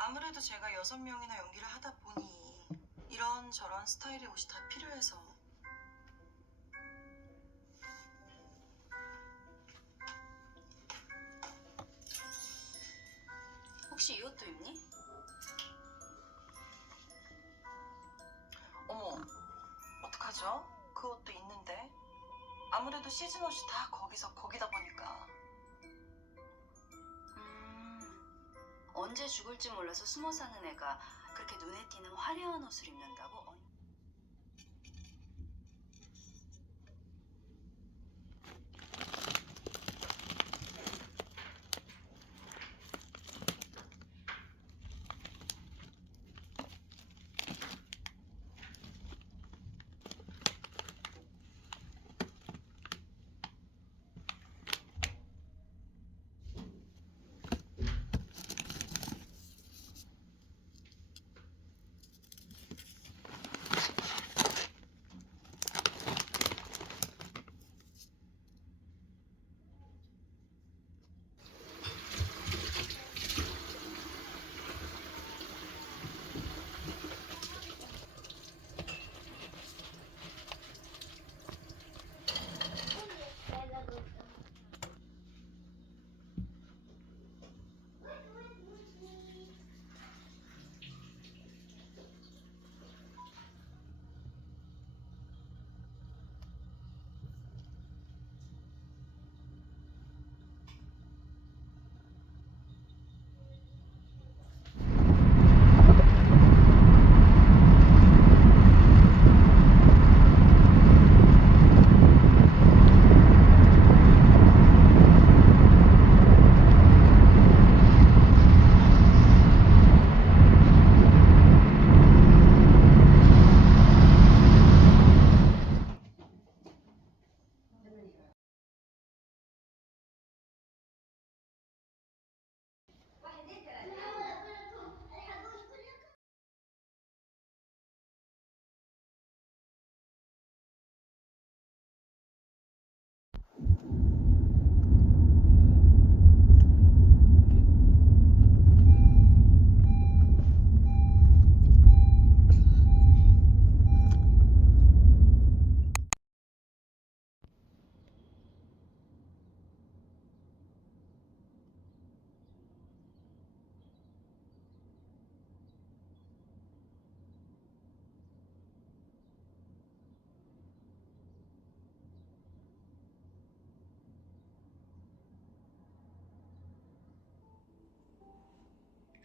아무래도 제가 6명이나 연기를 하다 보니 이런저런 스타일의 옷이 다 필요해서. 혹시 이 옷도 입니? 어머, 어떡하죠? 그 옷도 있는데. 아무래도 시즌 옷이 다 거기다 보니까. 언제 죽을지 몰라서 숨어 사는 애가 그렇게 눈에 띄는 화려한 옷을 입는다고?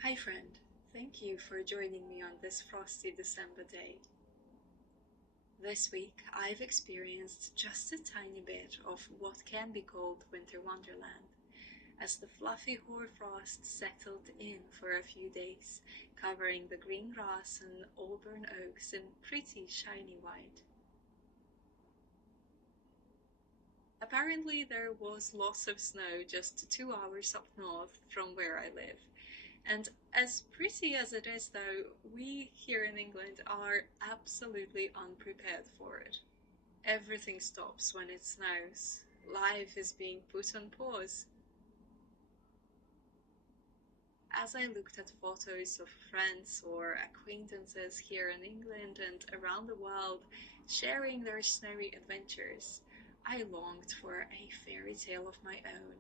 Hi friend, thank you for joining me on this frosty December day. This week I've experienced just a tiny bit of what can be called winter wonderland, as the fluffy hoarfrost settled in for a few days, covering the green grass and auburn oaks in pretty shiny white. Apparently there was lots of snow just 2 hours up north from where I live. And as pretty as it is though, we here in England are absolutely unprepared for it. Everything stops when it snows. Life is being put on pause. As I looked at photos of friends or acquaintances here in England and around the world sharing their snowy adventures, I longed for a fairy tale of my own,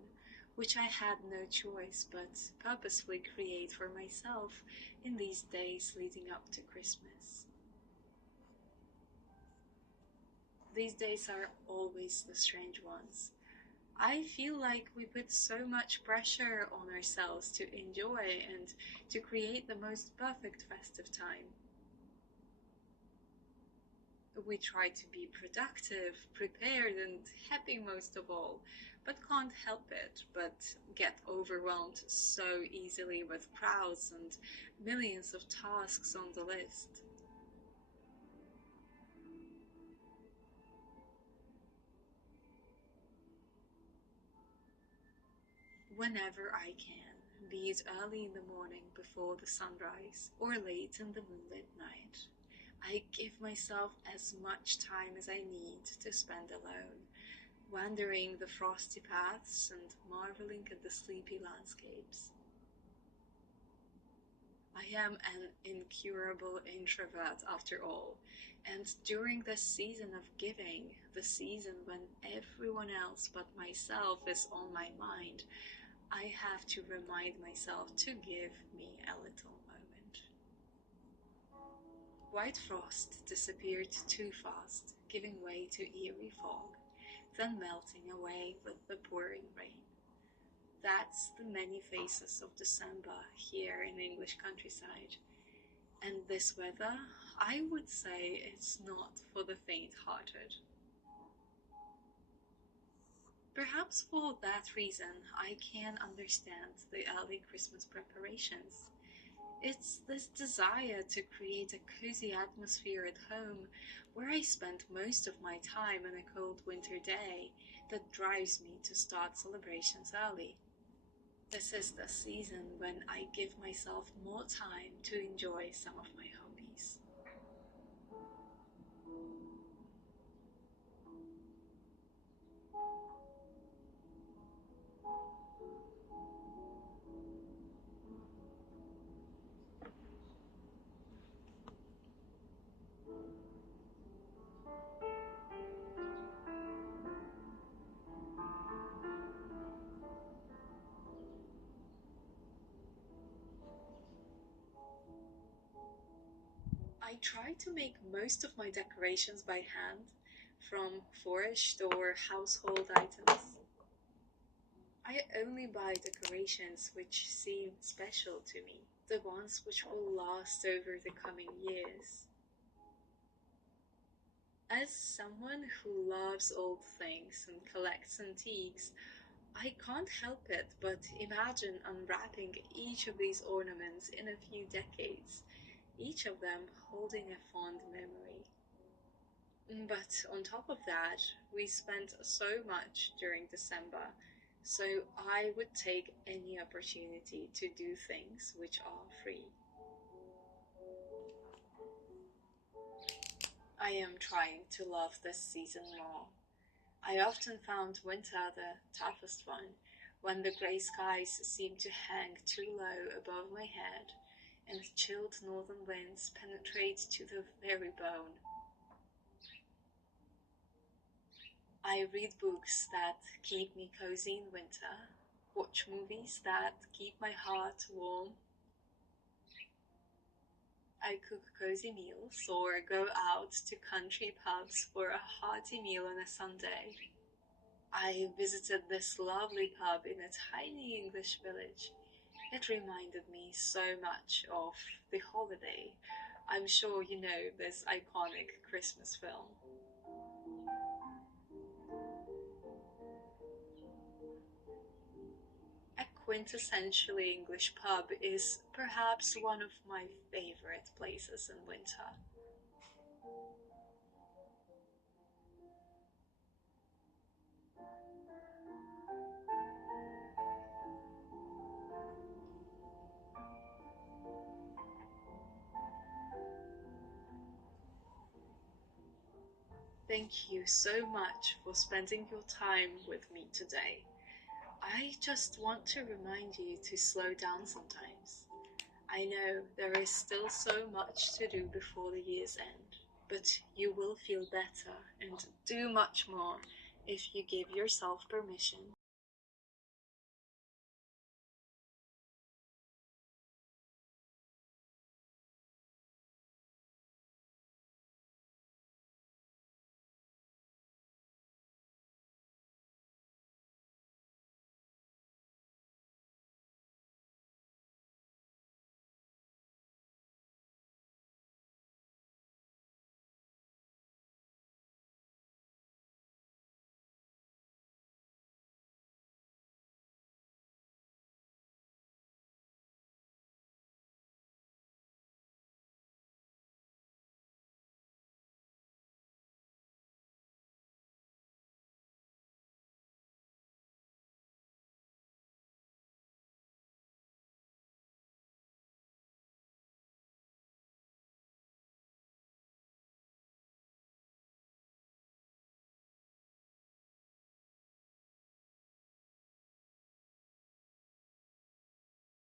which I had no choice but purposefully create for myself in these days leading up to Christmas. These days are always the strange ones. I feel like we put so much pressure on ourselves to enjoy and to create the most perfect festive time. We try to be productive, prepared, and happy most of all, but can't help it but get overwhelmed so easily with crowds and millions of tasks on the list. Whenever I can, be it early in the morning before the sunrise or late in the moonlit night, I give myself as much time as I need to spend alone, wandering the frosty paths and marveling at the sleepy landscapes. I am an incurable introvert after all, and during this season of giving, the season when everyone else but myself is on my mind, I have to remind myself to give me a little moment. White frost disappeared too fast, giving way to eerie fog, then melting away with the pouring rain. That's the many faces of December here in English countryside. And this weather, I would say it's not for the faint-hearted. Perhaps for that reason, I can understand the early Christmas preparations. It's this desire to create a cozy atmosphere at home where I spend most of my time on a cold winter day that drives me to start celebrations early. This is the season when I give myself more time to enjoy some of my hobbies. I try to make most of my decorations by hand, from foraged or household items. I only buy decorations which seem special to me, the ones which will last over the coming years. As someone who loves old things and collects antiques, I can't help it but imagine unwrapping each of these ornaments in a few decades, each of them holding a fond memory. But on top of that, we spent so much during December, so I would take any opportunity to do things which are free. I am trying to love this season more. I often found winter the toughest one, when the grey skies seem to hang too low above my head and chilled northern winds penetrate to the very bone. I read books that keep me cozy in winter, watch movies that keep my heart warm. I cook cozy meals or go out to country pubs for a hearty meal on a Sunday. I visited this lovely pub in a tiny English village. It reminded me so much of The Holiday. I'm sure you know this iconic Christmas film. A quintessentially English pub is perhaps one of my favorite places in winter. Thank you so much for spending your time with me today. I just want to remind you to slow down sometimes. I know there is still so much to do before the year's end, but you will feel better and do much more if you give yourself permission